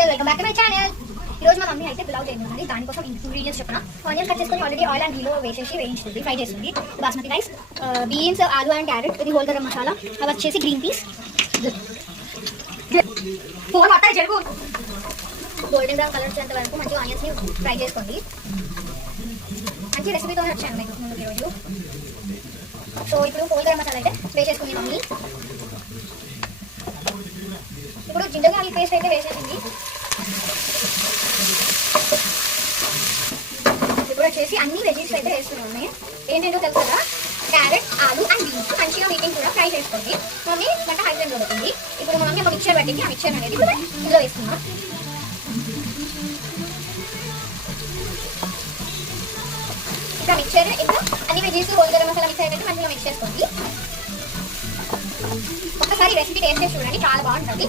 నమస్తే, welcome back to my channel. ఈ రోజు మా మమ్మీ అయితే పులావ్ చేయనుంది. దానికోసం ఇంగ్రీడియంట్స్ చెప్పిన ఆనియన్ కట్ చేసుకొని ఆల్రెడీ ఆయిల్ అండ్ గీలో వేసేసి వేయించుతుంది, ఫ్రై చేస్తుంది. బాస్మతి రైస్, బీన్స్, ఆలు అండ్ క్యారెట్, ఇది హోల్ గరం మసాలా, అవి వచ్చేసి green peas. Golden brown colour వచ్చేంత వరకు మంచిగా ఆనియన్స్ని ఫ్రై చేసుకోండి. మంచి రెసిపీతో వచ్చాను మీకు ముందుకు ఈరోజు. సో ఇప్పుడు హోల్ గరం మసాలా అయితే వేసేసుకుంది మమ్మీ. ఇప్పుడు జింజర్ గార్లిక్ పేస్ట్ అయితే వేసేసింది. ఇప్పుడు వచ్చేసి అన్ని వెజిటేబుల్స్ అయితే వేస్తున్నాము. ఏంటంటో తెలుసు కదా, క్యారెట్, ఆలు అండ్ బీన్స్ మంచిగా వీటిని కూడా ఫ్రై చేసుకోండి. మమ్మీ వంట హై ఫ్లేమ్లో పెడుతుంది. ఇప్పుడు మమ్మీ ఒక మిక్చర్ పట్టింది, ఆ మిక్చర్ అనేది కూడా ఇందులో వేస్తున్నాం. ఇంకా మిక్చర్ ఇంకా అన్ని వెజిటేబుల్స్ హోల్ గరం మసాలా మిక్చర్ అయితే మంచిగా మిక్స్ చేసుకోండి. ఒకసారి రెసిపీ టేస్ట్ చేసి చూడండి, చాలా బాగుంటుంది.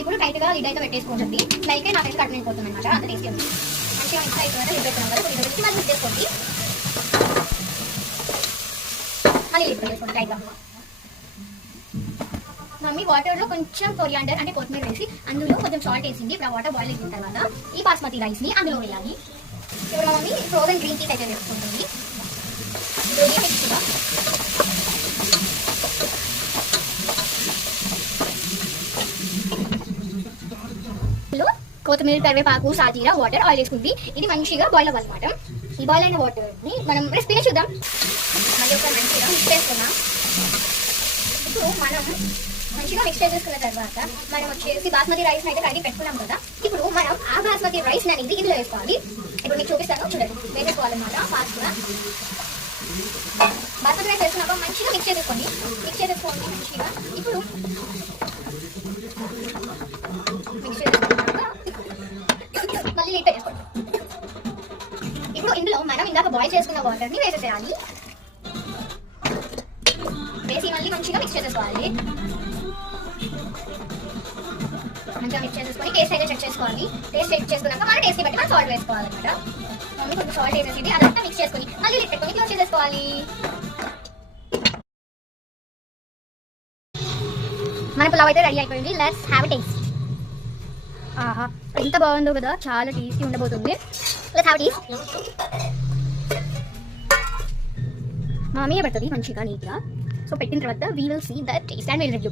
ఇప్పుడు టైట్గా లిడ్ అయితే పెట్టేసుకుంటుంది. లైక్ నాకైతే కట్ అయిపోతుంది అనమాట, అంత టేస్టీ ఉంది. మంచిగా మిక్స్ అయిపోయిన లిడ్ పెట్టినాం కదా, లిడ్ పెట్టి మళ్ళీ మిక్స్ చేసుకోండి. మళ్ళీ లిడ్ పెట్టేసుకోండి టైట్గా. మమ్మీ వాటర్లో కొంచెం కొరియాండర్ అంటే కొత్తిమీర వేసి అందులో కొంచెం సాల్ట్ వేసింది. ఇప్పుడు ఆ వాటర్ బాయిల్ అయిన తర్వాత ఈ బాస్మతి రైస్ని అందులో వేయాలి. ఇప్పుడు మమ్మీ ఫ్రోజన్ గ్రీన్ పీస్ అయితే వేసుకుంటుంది. కొత్తిమీర, కరివేపాకు, సాజీరా, వాటర్, ఆయిల్ వేసుకుంది. ఇది మంచిగా బాయిల్ అవ్వాలన్నమాట. ఈ బాయిల్ అయిన వాటర్ని మనం రెసిపీని చూద్దాం. మళ్ళీ ఒక మంచిగా మిక్స్ చేసుకున్నాం. ఇప్పుడు మనం మంచిగా మిక్స్ చేసుకున్న తర్వాత మనం వచ్చేసి బాస్మతి రైస్ అయితే కడిగి పెట్టుకున్నాం కదా. ఇప్పుడు మనం ఆ బాస్మతి రైస్ అనేది ఇందులో వేసుకోవాలి. ఇప్పుడు మీకు చూపిస్తాను, చూడండి. వేసేసుకోవాలన్నమాట ఫాస్ట్గా. బాస్మతి రైస్ వేసుకున్నాక మంచిగా మిక్స్ చేసుకోండి. మిక్స్ చేసుకోండి మంచిగా. ఇప్పుడు మిక్స్ చేసుకున్నాక మళ్ళీ లిడ్ పెట్టేసుకోండి. ఇప్పుడు ఇందులో మనం ఇందాక బాయిల్ చేసుకున్న వాటర్ని వేసేసేయాలి. వేసి మళ్ళీ మంచిగా మిక్స్ చేసేసుకోవాలి. మంచిగా మిక్స్ చేసేసుకొని టేస్ట్ అయితే చెక్ చేసుకోవాలి. టేస్ట్ చెక్ చేసుకున్నాక మన టేస్ట్ బట్టి మనం సాల్ట్ వేసుకోవాలన్నమాట. మమ్మీ కొంచెం సాల్ట్ వేసేసి అదంతా మిక్స్ చేసుకొని మళ్ళీ లిడ్ పెట్టుకొని క్లోజ్ చేసేసుకోవాలి. మన పులావ్ అయితే రెడీ అయిపోయింది. Let's have a taste. ఆహా, ఎంత బాగుందో కదా, చాలా టేస్టీ ఉండబోతుంది. Let's have a taste. Mummy పెడుతుంది మంచిగా నీట్గా. సో పెట్టిన తర్వాత we will see the taste and will review.